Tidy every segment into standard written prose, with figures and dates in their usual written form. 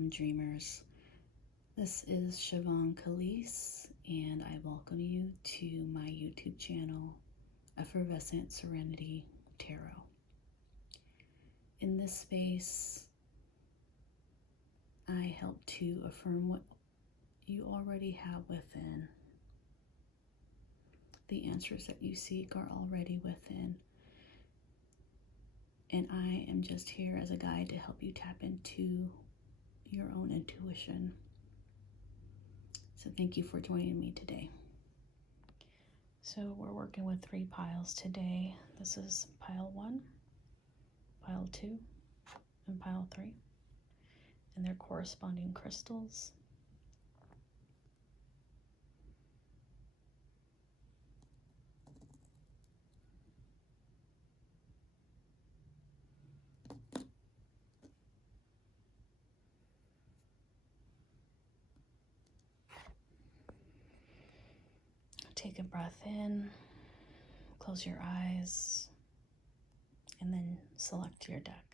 welcome dreamers. This is Siobhan Calyse, and I welcome you to my YouTube channel, Effervescent Serenity Tarot. In this space, I help to affirm what you already have within. The answers that you seek are already within. And I am just here as a guide to help you tap into your own intuition. So thank you for joining me today. So we're working with 3 piles today. This is pile 1, pile 2, and pile 3, and their corresponding crystals. Take a breath in, close your eyes, and then select your deck.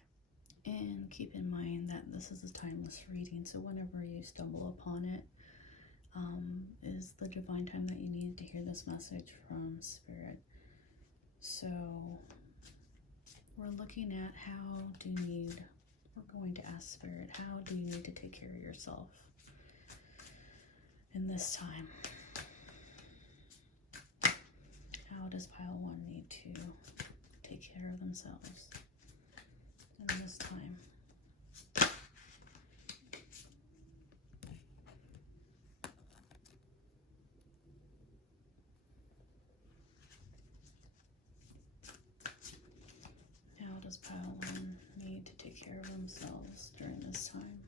And keep in mind that this is a timeless reading, so whenever you stumble upon it, is the divine time that you need to hear this message from Spirit. So we're looking at we're going to ask Spirit, how do you need to take care of yourself in this time? How does pile 1 need to take care of themselves in this time? How does pile 1 need to take care of themselves during this time?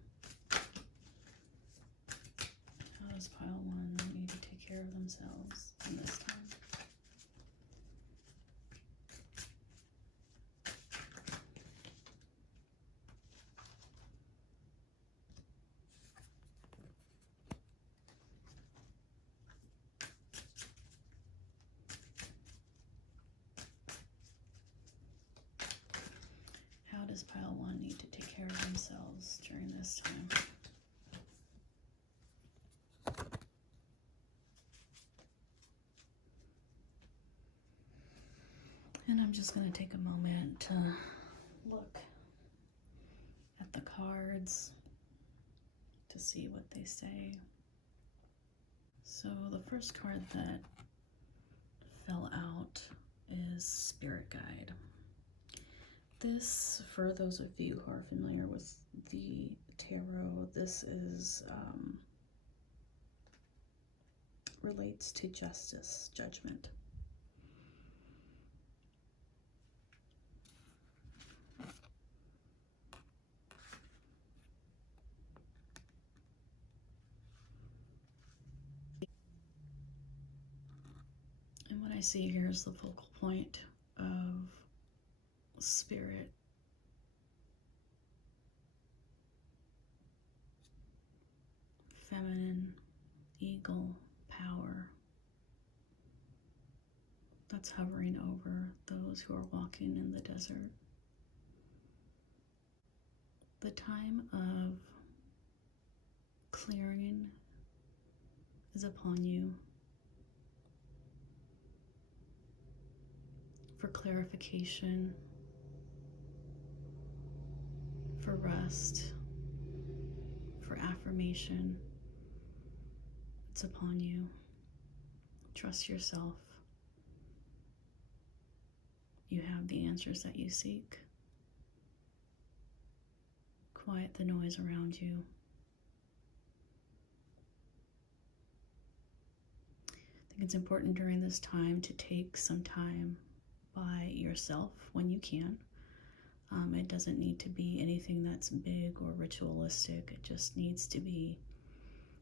How does pile 1 need to take care of themselves in this time? How does pile 1 need to take care of themselves during this time? And I'm just going to take a moment to look at the cards to see what they say. So the first card that fell out is Spirit Guide. This, for those of you who are familiar with the tarot, this is relates to justice, judgment. And what I see here is the focal point of Spirit. Feminine, eagle, power. That's hovering over those who are walking in the desert. The time of clearing is upon you. For clarification, for rest, for affirmation, it's upon you. Trust yourself. You have the answers that you seek. Quiet the noise around you. I think it's important during this time to take some time by yourself when you can. It doesn't need to be anything that's big or ritualistic. It just needs to be,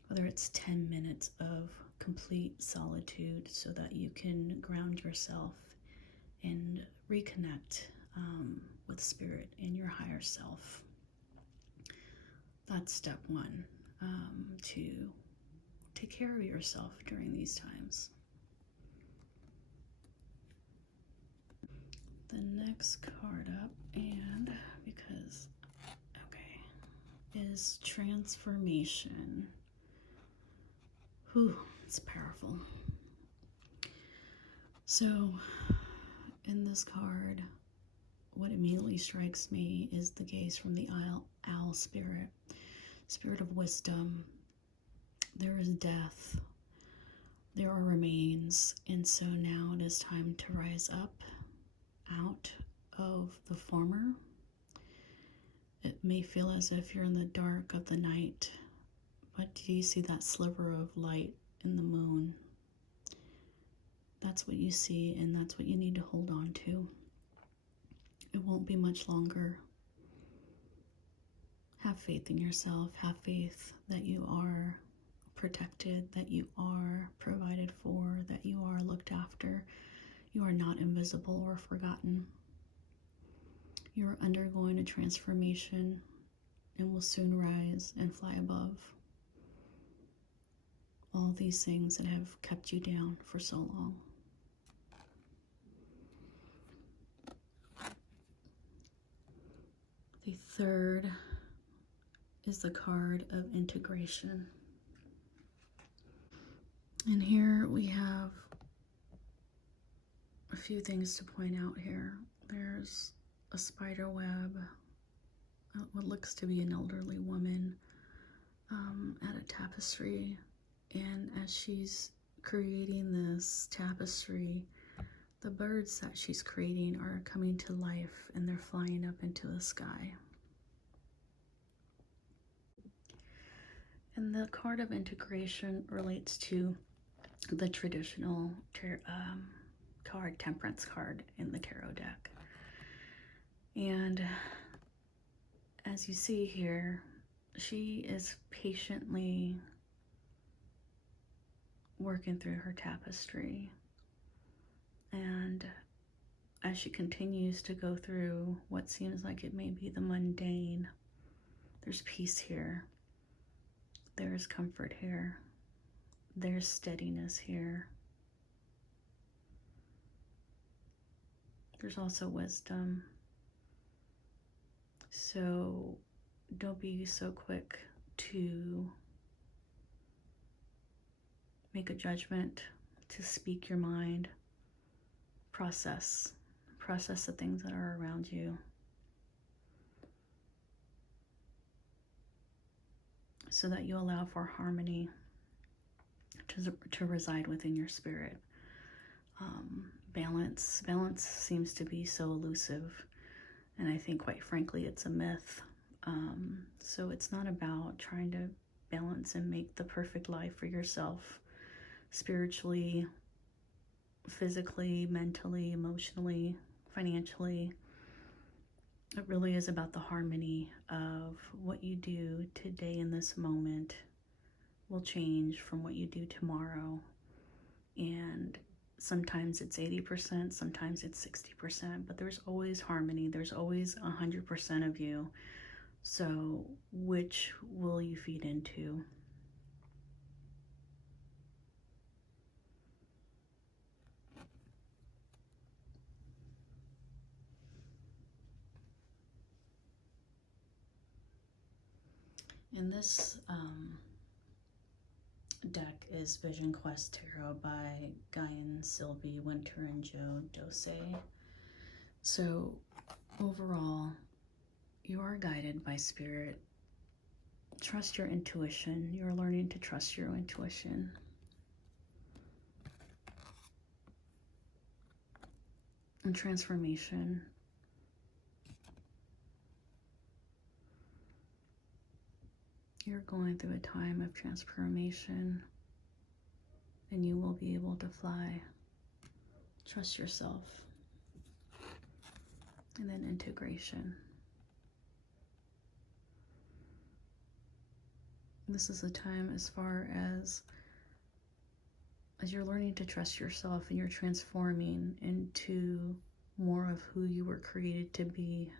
whether it's 10 minutes of complete solitude so that you can ground yourself and reconnect with Spirit and your higher self. That's step 1, to take care of yourself during these times. The next card up, and because, okay, is transformation. Whew, it's powerful. So, in this card, what immediately strikes me is the gaze from the owl spirit, spirit of wisdom. There is death, there are remains, and so now it is time to rise up out of the former. It may feel as if you're in the dark of the night, but do you see that sliver of light in the moon? That's what you see, and that's what you need to hold on to. It won't be much longer. Have faith in yourself. Have faith that you are protected, that you are provided for, that you are looked after. You are not invisible or forgotten. You are undergoing a transformation and will soon rise and fly above all these things that have kept you down for so long. The third is the card of integration. And here we have a few things to point out here. There's a spider web, what looks to be an elderly woman at a tapestry. And as she's creating this tapestry, the birds that she's creating are coming to life and they're flying up into the sky. And the card of integration relates to the traditional card, Temperance card in the tarot deck. And as you see here, she is patiently working through her tapestry. And as she continues to go through what seems like it may be the mundane, there's peace here. There's comfort here. There's steadiness here. There's also wisdom. So don't be so quick to make a judgment, to speak your mind. Process the things that are around you, so that you allow for harmony to reside within your spirit. Balance seems to be so elusive, and I think quite frankly it's a myth. So it's not about trying to balance and make the perfect life for yourself, spiritually, physically, mentally, emotionally, financially. It really is about the harmony of what you do today in this moment will change from what you do tomorrow. And sometimes it's 80%, sometimes it's 60%, but there's always harmony. There's always 100% of you. So which will you feed into? And this deck is Vision Quest Tarot by Guy and Sylvie Winter and Joe Dose. So overall, you are guided by spirit. Trust your intuition. You're learning to trust your intuition. And transformation. You're going through a time of transformation, and you will be able to fly. Trust yourself. And then integration. This is a time as far as you're learning to trust yourself and you're transforming into more of who you were created to be.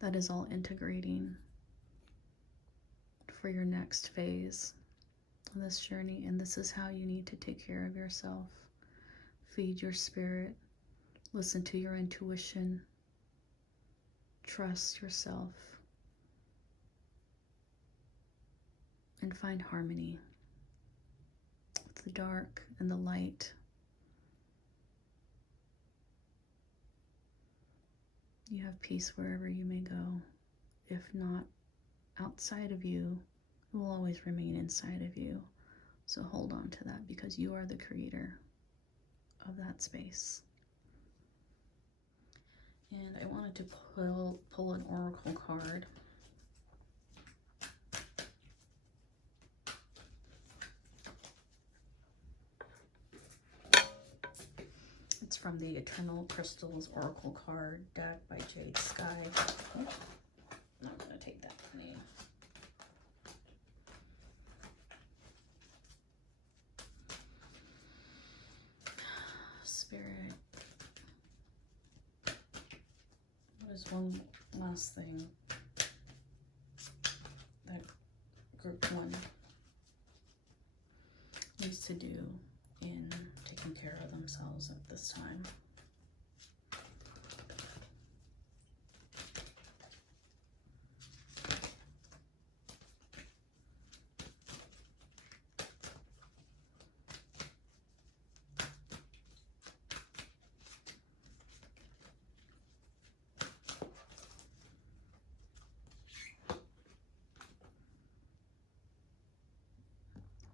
That is all integrating for your next phase of this journey. And this is how you need to take care of yourself. Feed your spirit. Listen to your intuition. Trust yourself. and find harmony with the dark and the light. You have peace wherever you may go. If not outside of you, it will always remain inside of you. So hold on to that, because you are the creator of that space. And I wanted to pull an oracle card. It's from the Eternal Crystals Oracle card deck by Jade Sky. Oh, I'm not going to take that name. Spirit. What is one last thing that group 1 needs to do in taking care of themselves at this time?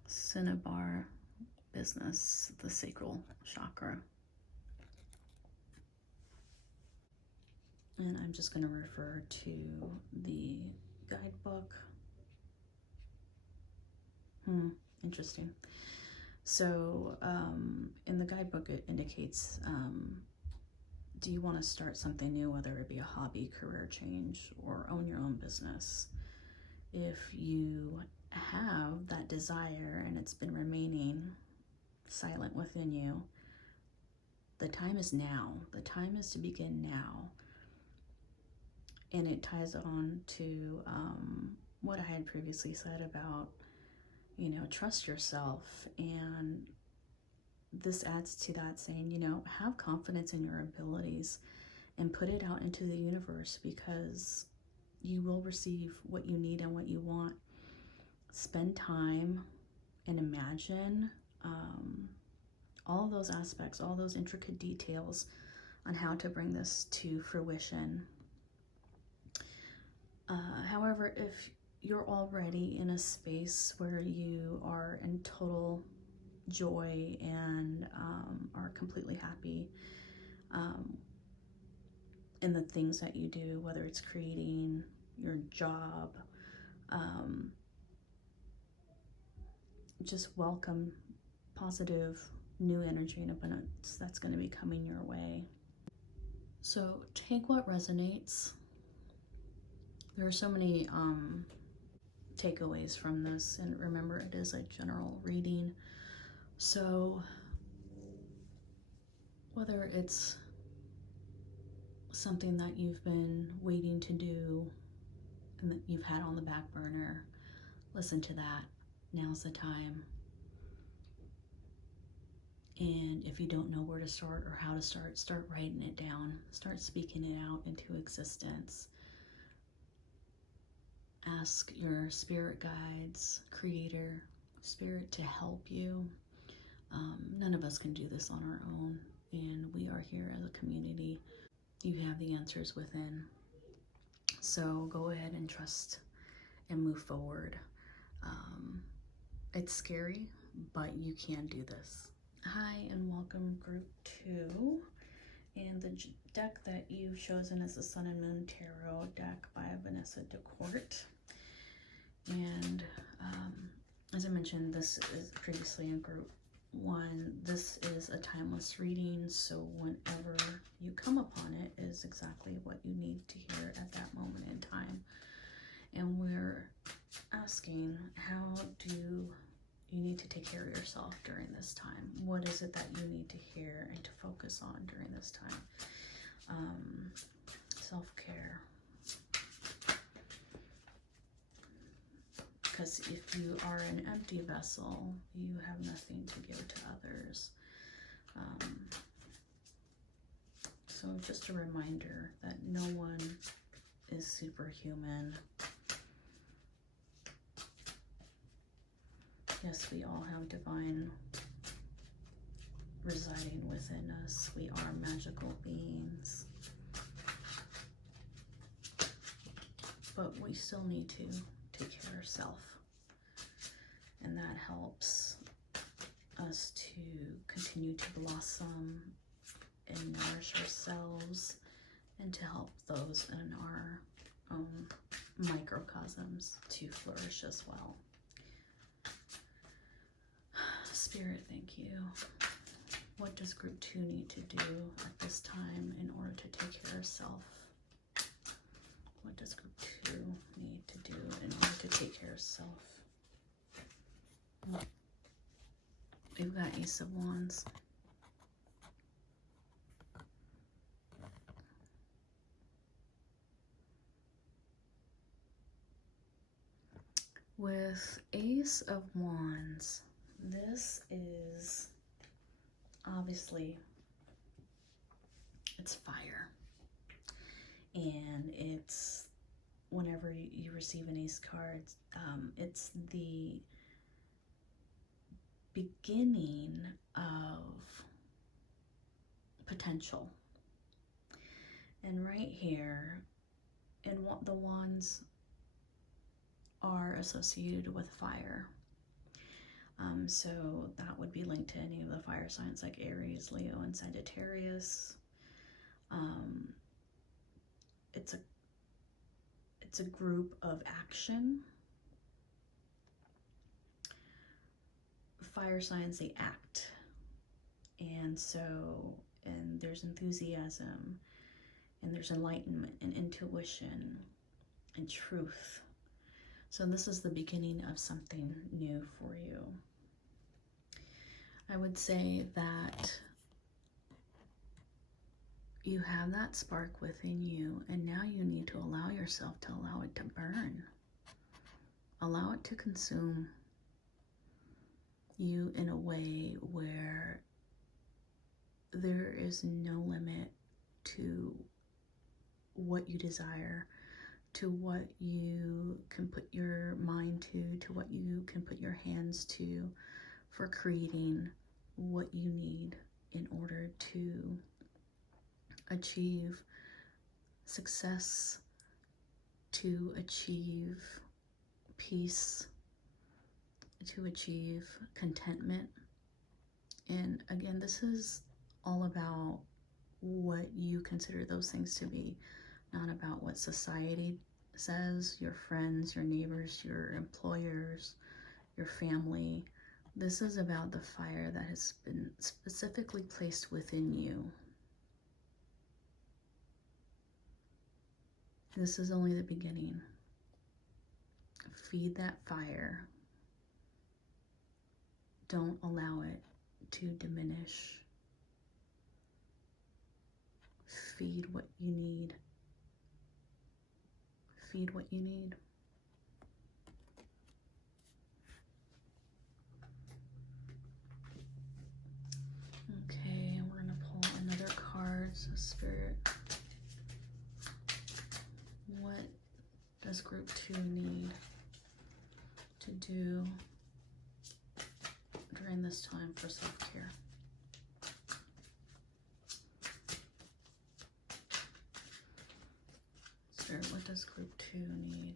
Cinnabar business, the sacral chakra. And I'm just going to refer to the guidebook. Interesting. So in the guidebook, it indicates, do you want to start something new, whether it be a hobby, career change, or own your own business? If you have that desire and it's been remaining silent within you, the time is now. The time is to begin now. And it ties on to what I had previously said about, you know, trust yourself. And this adds to that, saying, you know, have confidence in your abilities and put it out into the universe, because you will receive what you need and what you want. Spend time and imagine all those aspects, all those intricate details on how to bring this to fruition. However, if you're already in a space where you are in total joy and are completely happy in the things that you do, whether it's creating your job, just welcome positive new energy and abundance that's going to be coming your way. So take what resonates. There are so many takeaways from this, and remember, it is a general reading. So whether it's something that you've been waiting to do and that you've had on the back burner, listen to that. Now's the time. And if you don't know where to start or how to start writing it down. Start speaking it out into existence. Ask your spirit guides, creator, spirit to help you. None of us can do this on our own, and we are here as a community. You have the answers within. So go ahead and trust and move forward. It's scary, but you can do this. Hi, and welcome group 2. And the deck that you've chosen is the Sun and Moon Tarot deck by Vanessa DeCourt. And as I mentioned, this is previously in group 1. This is a timeless reading, so whenever you come upon it is exactly what you need to hear at that moment in time. And we're asking, how do you need to take care of yourself during this time? What is it that you need to hear and to focus on during this time? Self-care. Because if you are an empty vessel, you have nothing to give to others. So just a reminder that no one is superhuman. Yes, we all have divine residing within us. We are magical beings. But we still need to take care of ourselves. And that helps us to continue to blossom and nourish ourselves, and to help those in our own microcosms to flourish as well. Spirit, thank you. What does group 2 need to do at this time in order to take care of self? What does group 2 need to do in order to take care of self? We've got Ace of Wands. With Ace of Wands, this is obviously, it's fire. And it's, whenever you receive an Ace card, it's the beginning of potential. And right here, and the wands are associated with fire. So that would be linked to any of the fire signs like Aries, Leo, and Sagittarius. It's a group of action. Fire signs, they act. And there's enthusiasm, and there's enlightenment and intuition and truth. So this is the beginning of something new for you. I would say that you have that spark within you, and now you need to allow yourself to allow it to burn. Allow it to consume you in a way where there is no limit to what you desire, to what you can put your mind to what you can put your hands to, for creating what you need in order to achieve success, to achieve peace, to achieve contentment. And again, this is all about what you consider those things to be, not about what society says, your friends, your neighbors, your employers, your family. This is about the fire that has been specifically placed within you. This is only the beginning. Feed that fire. Don't allow it to diminish. Feed what you need. Feed what you need. Okay, we're going to pull another card. So Spirit, what does group 2 need to do during this time for self-care? Spirit, what does group 2 need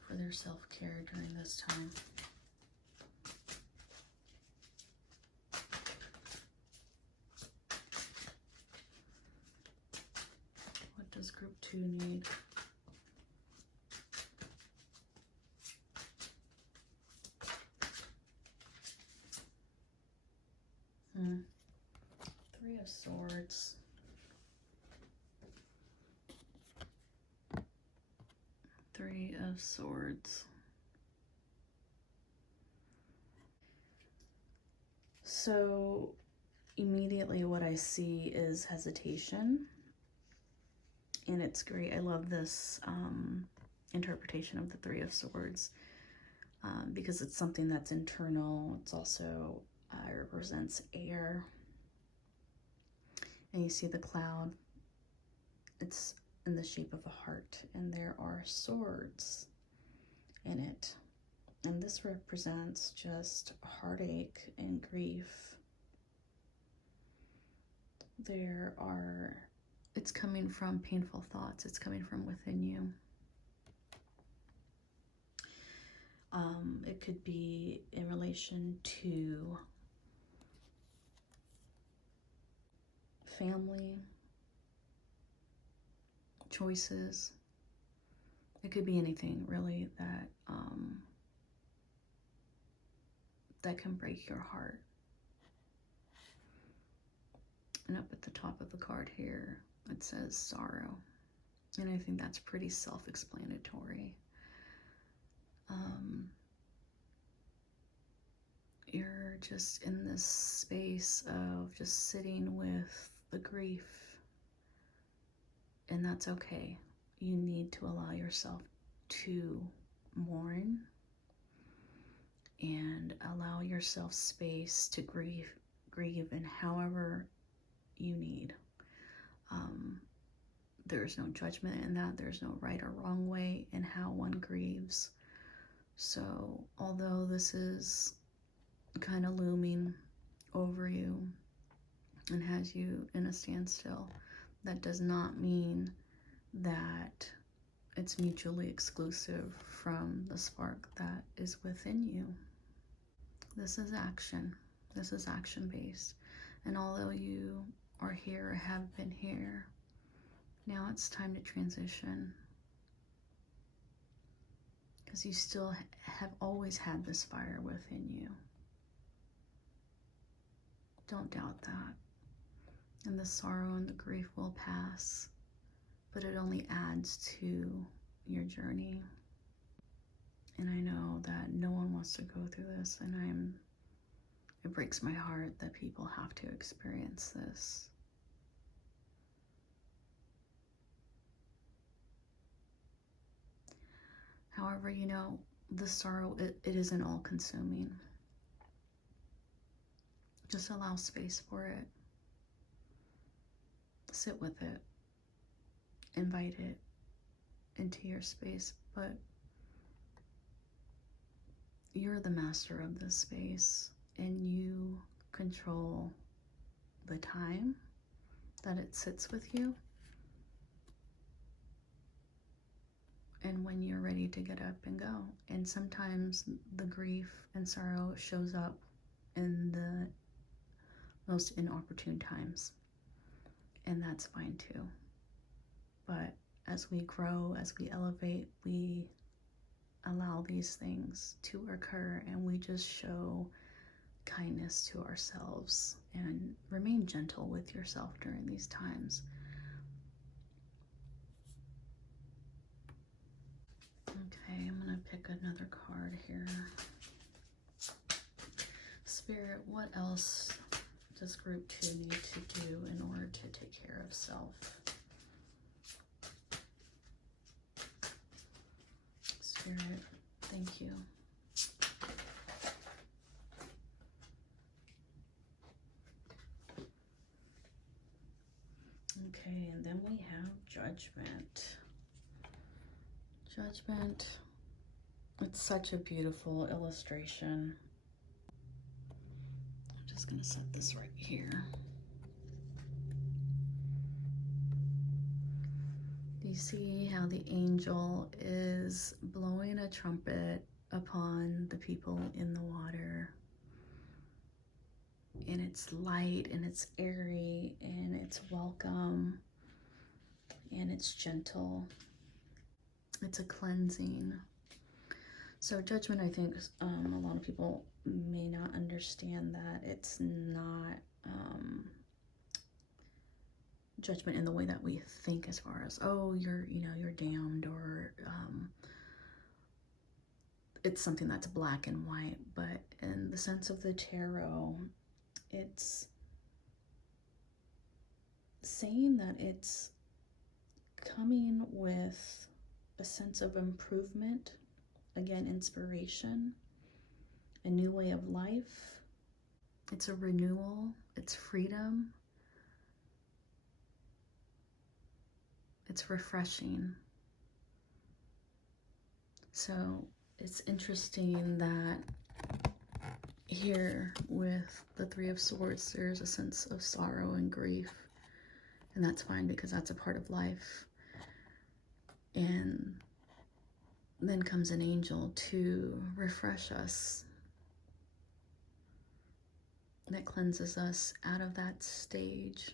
for their self-care during this time? What does group 2 need? Three of Swords. Three of Swords. So immediately what I see is hesitation, and it's great. I love this interpretation of the Three of Swords because it's something that's internal. It's also represents air, and you see the cloud. It's in the shape of a heart, and there are swords, in it. And this represents just heartache and grief. It's coming from painful thoughts. It's coming from within you. It could be in relation to family, choices. It could be anything really that that can break your heart. And up at the top of the card here, it says sorrow. And I think that's pretty self-explanatory. You're just in this space of just sitting with the grief, and that's okay. You need to allow yourself to mourn and allow yourself space to grieve in however you need. There's no judgment in that. There's no right or wrong way in how one grieves. So although this is kind of looming over you and has you in a standstill, that does not mean that it's mutually exclusive from the spark that is within you. This is action. This is action-based. And although you are here or have been here, now it's time to transition. Because you still have always had this fire within you. Don't doubt that. And the sorrow and the grief will pass, but it only adds to your journey. And I know that no one wants to go through this, and it breaks my heart that people have to experience this. However, you know, the sorrow, it isn't all consuming. Just allow space for it. Sit with it. Invite it into your space, but you're the master of this space, and you control the time that it sits with you. And when you're ready to get up and go. And sometimes the grief and sorrow shows up in the most inopportune times. And that's fine too. But as we grow, as we elevate, we allow these things to occur, and we just show kindness to ourselves and remain gentle with yourself during these times. Okay, I'm going to pick another card here. Spirit, what else does group 2 need to do in order to take care of self? Spirit, thank you. Okay, and then we have Judgment. Judgment. It's such a beautiful illustration. I'm just going to set this right here. Do you see how the angel is blowing a trumpet upon the people in the water? And it's light, and it's airy, and it's welcome, and it's gentle. It's a cleansing. So judgment, I think a lot of people may not understand that it's not judgment in the way that we think, as far as, oh, you're damned, or it's something that's black and white. But in the sense of the tarot, it's saying that it's coming with a sense of improvement, again, inspiration, a new way of life. It's a renewal, it's freedom, it's refreshing. So it's interesting that here with the Three of Swords, there's a sense of sorrow and grief. And that's fine because that's a part of life. And then comes an angel to refresh us. That cleanses us out of that stage.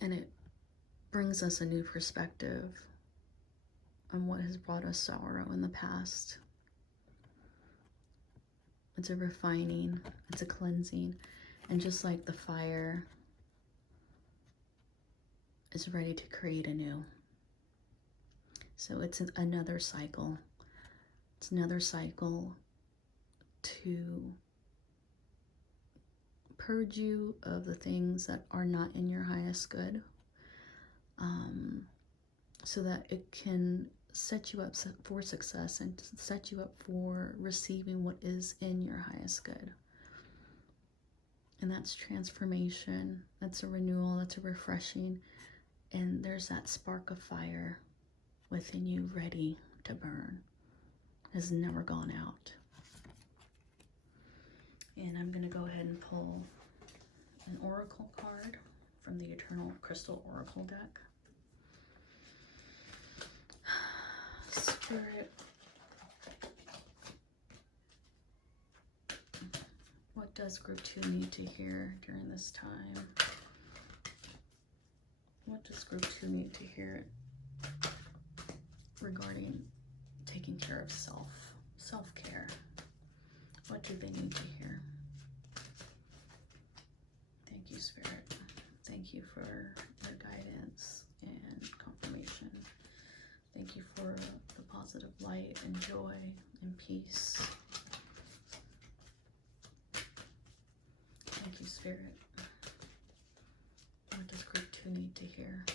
And it brings us a new perspective on what has brought us sorrow in the past. It's a refining, it's a cleansing. And just like the fire is ready to create anew. So it's another cycle. It's another cycle to purge you of the things that are not in your highest good, so that it can set you up for success and set you up for receiving what is in your highest good. And that's transformation, that's a renewal, that's a refreshing, and there's that spark of fire within you ready to burn. It has never gone out. And I'm going to go ahead and pull an oracle card from the Eternal Crystal Oracle deck. Spirit, what does group 2 need to hear during this time? What does group 2 need to hear regarding taking care of self-care? What do they need to hear? Thank you, Spirit. Thank you for your guidance and confirmation. Thank you for the positive light and joy and peace. Thank you, Spirit. What does group 2 need to hear?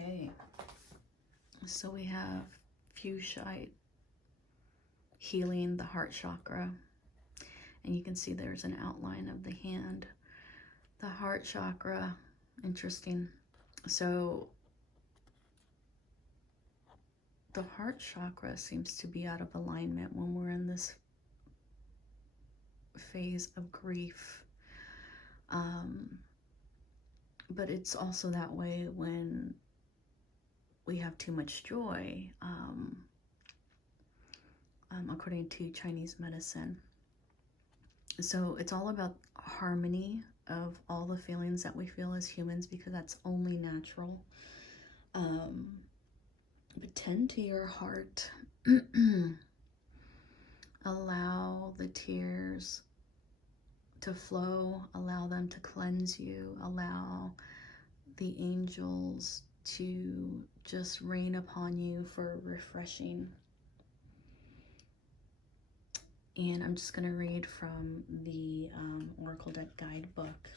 Okay, so we have Fuchsite healing the heart chakra, and you can see there's an outline of the hand. The heart chakra, interesting. So the heart chakra seems to be out of alignment when we're in this phase of grief. But it's also that way when we have too much joy, according to Chinese medicine. So it's all about harmony of all the feelings that we feel as humans, because that's only natural. But tend to your heart. Allow the tears to flow, allow them to cleanse you, allow the angels to just rain upon you for refreshing. And I'm just going to read from the Oracle Deck Guidebook.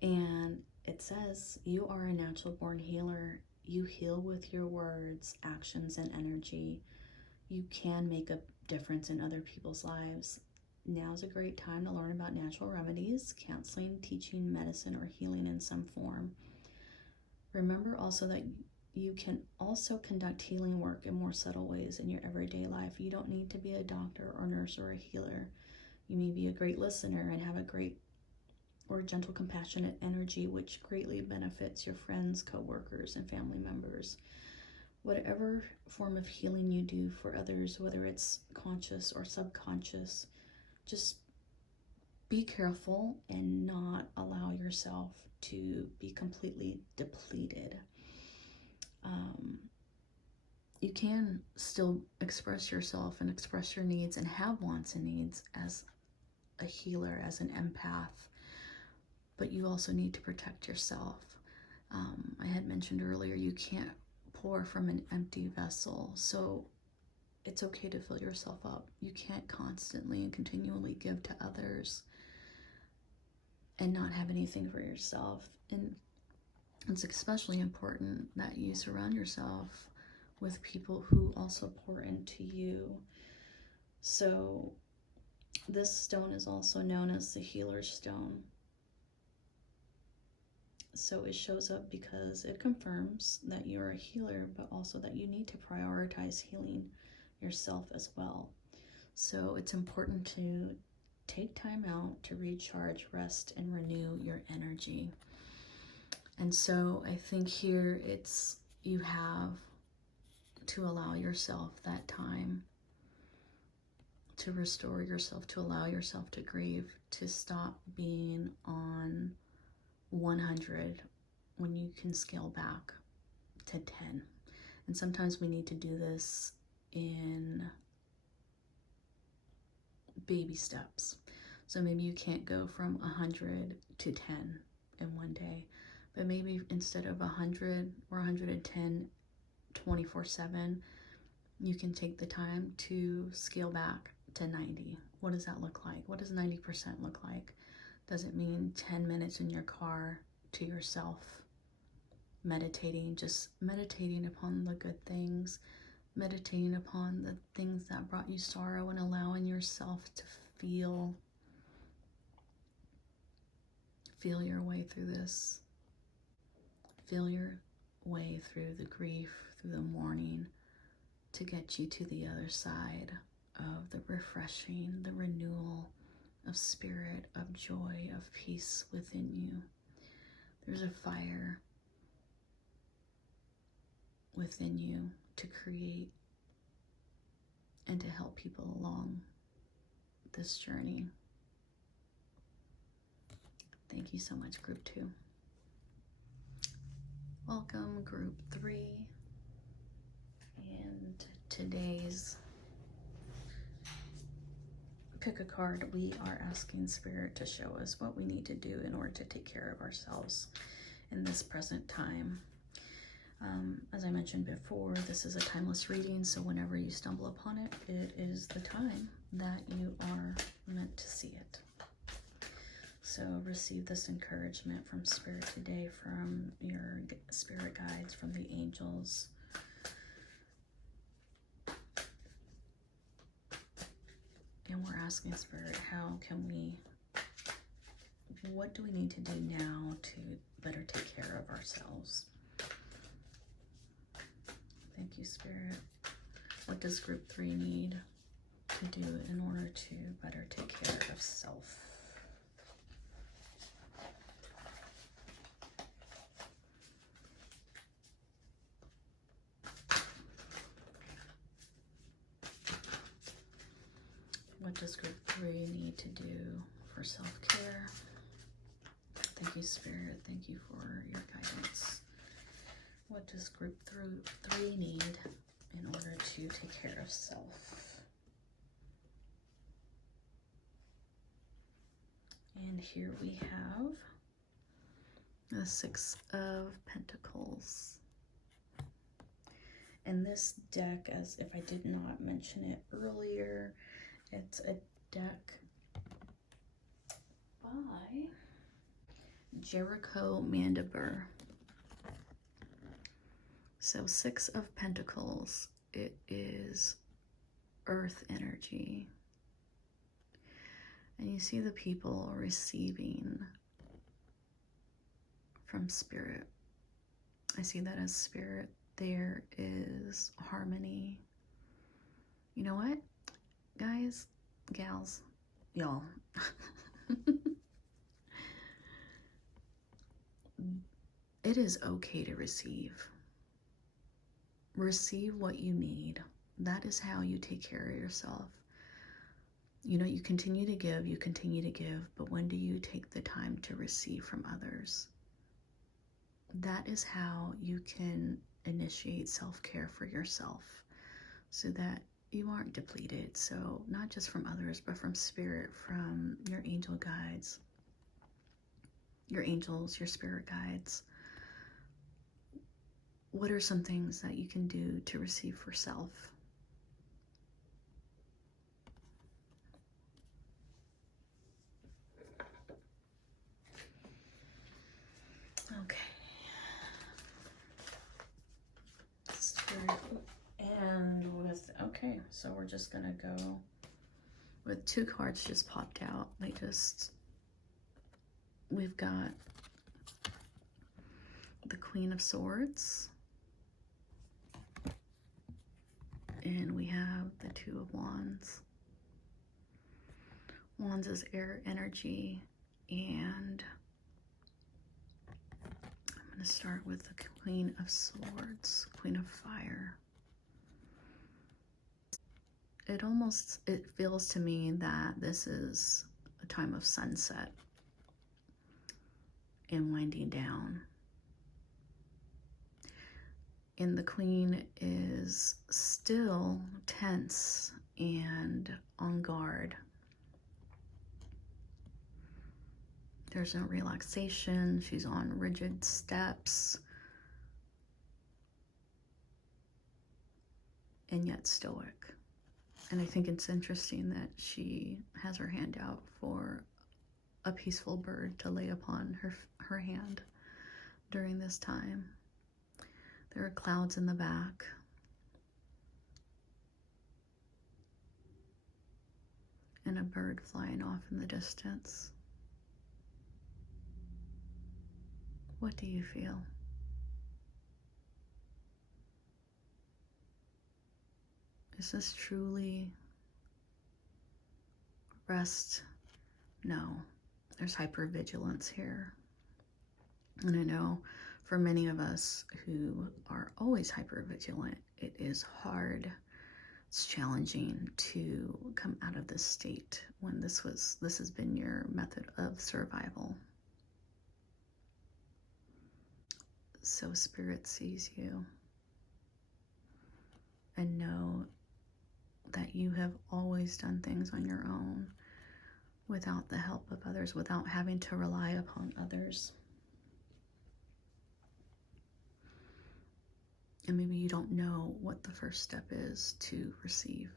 And it says, you are a natural born healer. You heal with your words, actions, and energy. You can make a difference in other people's lives. Now's a great time to learn about natural remedies, counseling, teaching, medicine, or healing in some form. Remember also that you can also conduct healing work in more subtle ways in your everyday life. You don't need to be a doctor or nurse or a healer. You may be a great listener and have a great or gentle, compassionate energy, which greatly benefits your friends, co-workers, and family members. Whatever form of healing you do for others, whether it's conscious or subconscious, just be careful and not allow yourself to be completely depleted. You can still express yourself and express your needs and have wants and needs as a healer, as an empath, but you also need to protect yourself. I had mentioned earlier, you can't pour from an empty vessel, so it's okay to fill yourself up. You can't constantly and continually give to others and not have anything for yourself. And it's especially important that you surround yourself with people who also pour into you. So This stone is also known as the healer's stone. So it shows up because it confirms that you're a healer, but also that you need to prioritize healing yourself as well. So it's important to take time out to recharge, rest, and renew your energy. And so I think here you have to allow yourself that time to restore yourself, to allow yourself to grieve, to stop being on 100 when you can scale back to 10. And sometimes we need to do this in baby steps. So maybe you can't go from 100 to 10 in one day, but maybe instead of 100 or 110 24/7, you can take the time to scale back to 90. What does that look like? What does 90% look like? Does it mean 10 minutes in your car to yourself, meditating, just meditating upon the good things, meditating upon the things that brought you sorrow, and allowing yourself to feel your way through this. Feel your way through the grief, through the mourning, to get you to the other side of the refreshing, the renewal of spirit, of joy, of peace within you. There's a fire within you to create and to help people along this journey. Thank you so much, Group 2. Welcome, Group 3. And today's pick a card. We are asking Spirit to show us what we need to do in order to take care of ourselves in this present time. As I mentioned before, this is a timeless reading, so whenever you stumble upon it, it is the time that you are meant to see it. So receive this encouragement from Spirit today, from your spirit guides, from the angels. And we're asking Spirit, what do we need to do now to better take care of ourselves? Thank you, Spirit. What does Group 3 need to do in order to better take care of self? What does Group 3 need to do for self-care? Thank you, Spirit. Thank you for your guidance. What does Group 3 need in order to take care of self? And here we have the 6 of Pentacles. And this deck, as if I did not mention it earlier, it's a deck by Jericho Mandiber. So 6 of Pentacles, it is earth energy. And you see the people receiving from Spirit. I see that as Spirit. There is harmony. You know what, guys, gals, y'all? It is okay to receive. Receive what you need. That is how you take care of yourself. You know, you continue to give, but when do you take the time to receive from others? That is how you can initiate self-care for yourself, so that you aren't depleted. So not just from others, but from Spirit, from your angel guides, your angels, your spirit guides. What are some things that you can do to receive for self? Okay. Spirit. And okay, so we're just gonna go with two cards just popped out. We've got the Queen of Swords, and we have the Two of Wands. Wands is air energy, and I'm going to start with the Queen of Swords, Queen of Fire. It feels to me that this is a time of sunset and winding down. And the Queen is still tense and on guard. There's no relaxation. She's on rigid steps, and yet stoic. And I think it's interesting that she has her hand out for a peaceful bird to lay upon her hand during this time. There are clouds in the back. And a bird flying off in the distance. What do you feel? Is this truly rest? No, there's hypervigilance here. And I know for many of us who are always hypervigilant, it is hard, it's challenging to come out of this state when this has been your method of survival. So Spirit sees you, and know that you have always done things on your own without the help of others, without having to rely upon others. And maybe you don't know what the first step is to receive.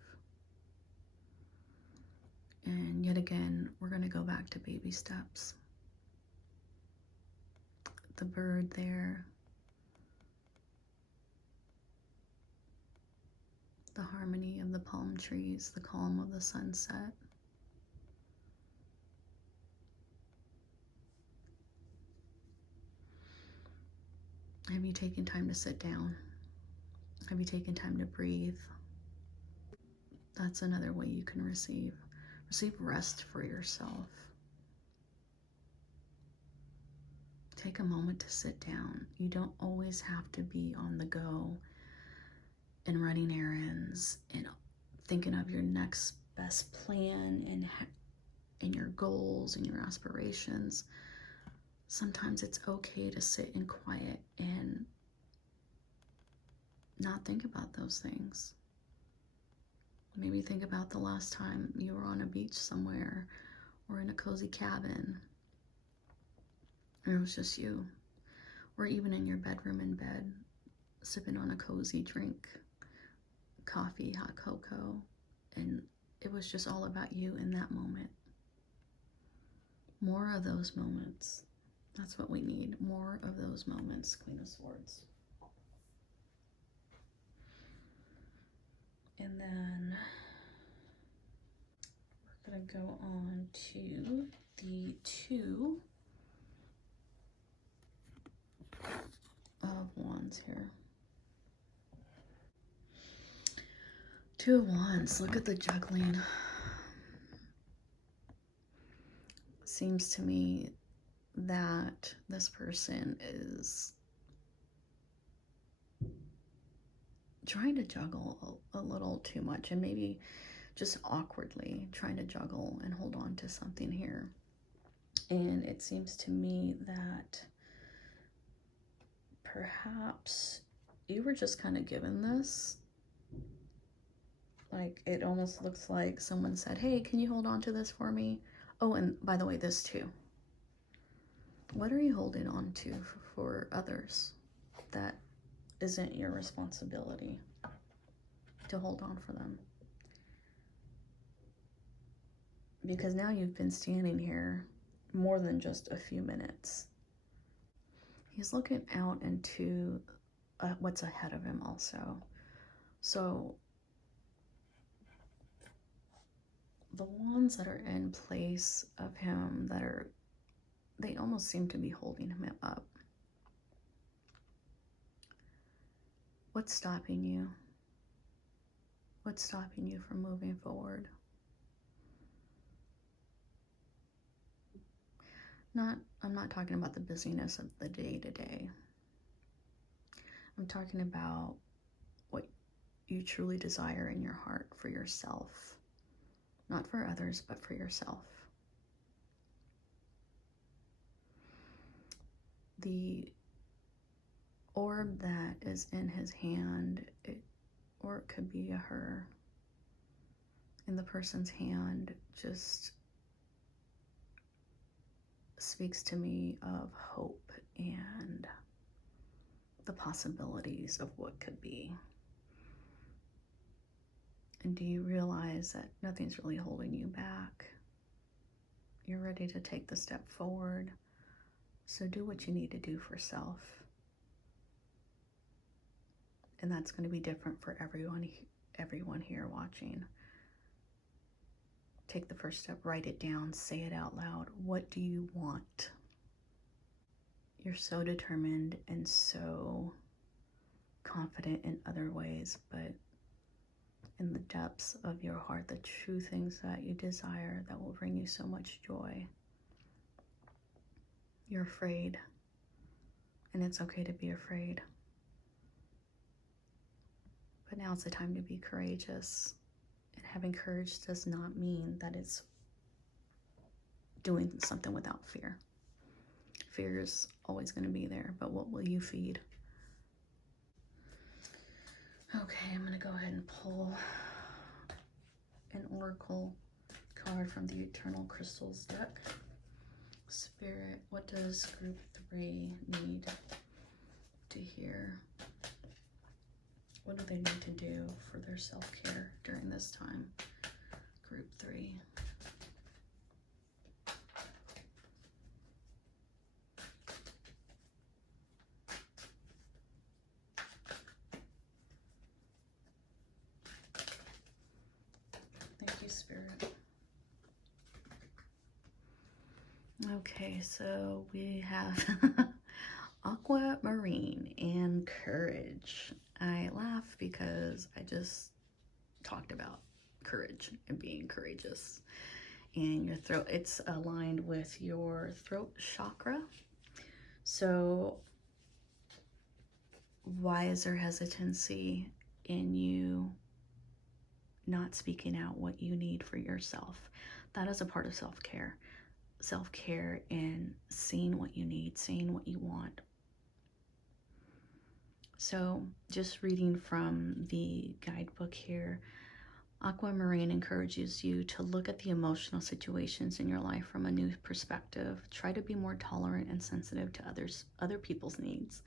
And yet again, we're going to go back to baby steps. The bird there, the harmony of the palm trees, the calm of the sunset. Have you taken time to sit down? Have you taken time to breathe? That's another way you can receive rest for yourself. Take a moment to sit down. You don't always have to be on the go and running errands and thinking of your next best plan and your goals and your aspirations. Sometimes it's okay to sit in quiet and not think about those things. Maybe think about the last time you were on a beach somewhere or in a cozy cabin and it was just you, or even in your bedroom in bed, sipping on a cozy drink, coffee, hot cocoa, and it was just all about you in that moment. More of those moments. That's what we need. More of those moments, Queen of Swords. And then we're going to go on to the Two of Wands here. Two of Wands, look at the juggling. Seems to me that this person is trying to juggle a little too much, and maybe just awkwardly trying to juggle and hold on to something here. And it seems to me that perhaps you were just kind of given this. Like, it almost looks like someone said, hey, can you hold on to this for me? Oh, and by the way, this too. What are you holding on to for others that isn't your responsibility to hold on for them? Because now you've been standing here more than just a few minutes. He's looking out into what's ahead of him also. So the wands that are in place of him they almost seem to be holding him up. What's stopping you? What's stopping you from moving forward? I'm not talking about the busyness of the day-to-day. I'm talking about what you truly desire in your heart for yourself. Not for others, but for yourself. The orb that is in his hand, or it could be a her, in the person's hand, just speaks to me of hope and the possibilities of what could be. And do you realize that nothing's really holding you back? You're ready to take the step forward. So do what you need to do for self. And that's going to be different for everyone here watching. Take the first step, write it down, say it out loud. What do you want? You're so determined and so confident in other ways, but in the depths of your heart, the true things that you desire that will bring you so much joy. You're afraid, and it's okay to be afraid. But now it's the time to be courageous. And having courage does not mean that it's doing something without fear. Fear is always going to be there, but what will you feed? Okay, I'm going to go ahead and pull an oracle card from the Eternal Crystals deck. Spirit, what does group 3 need to hear? What do they need to do for their self-care during this time? Group 3. Thank you, Spirit. Okay, so we have aquamarine and courage. I laugh because I just talked about courage and being courageous. And your throat, it's aligned with your throat chakra. So why is there hesitancy in you not speaking out what you need for yourself? That is a part of self-care. Self-care and seeing what you need, seeing what you want. So just reading from the guidebook here, Aquamarine encourages you to look at the emotional situations in your life from a new perspective. Try to be more tolerant and sensitive to other people's needs.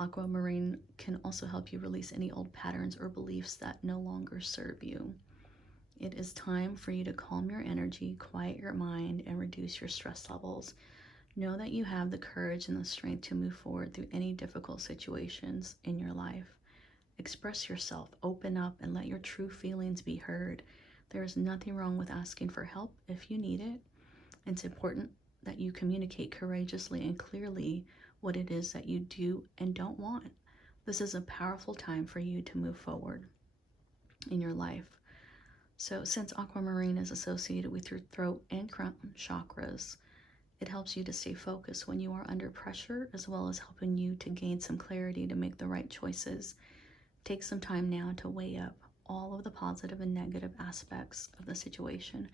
Aquamarine can also help you release any old patterns or beliefs that no longer serve you. It is time for you to calm your energy, quiet your mind, and reduce your stress levels. Know that you have the courage and the strength to move forward through any difficult situations in your life. Express yourself, open up, and let your true feelings be heard. There is nothing wrong with asking for help if you need it. It's important that you communicate courageously and clearly what it is that you do and don't want. This is a powerful time for you to move forward in your life. So since aquamarine is associated with your throat and crown chakras, it helps you to stay focused when you are under pressure, as well as helping you to gain some clarity to make the right choices. Take some time now to weigh up all of the positive and negative aspects of the situation.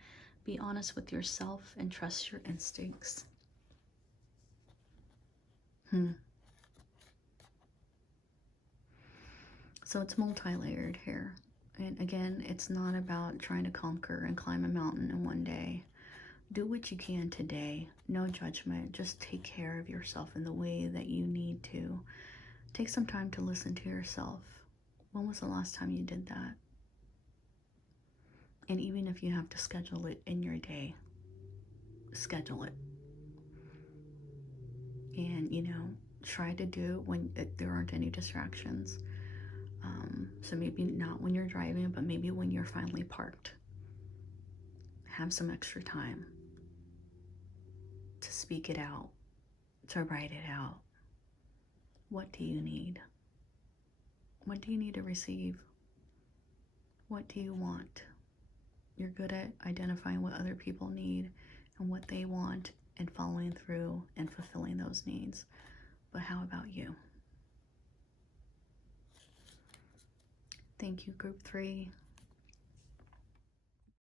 Be honest with yourself and trust your instincts. So it's multi-layered here. And again, it's not about trying to conquer and climb a mountain in one day. Do what you can today. No judgment. Just take care of yourself in the way that you need to. Take some time to listen to yourself. When was the last time you did that? And even if you have to schedule it in your day, schedule it. And, try to do it when there aren't any distractions. So maybe not when you're driving, but maybe when you're finally parked. have some extra time to speak it out, to write it out. What do you need? What do you need to receive? What do you want? You're good at identifying what other people need and what they want and following through and fulfilling those needs. But how about you? Thank you, Group 3.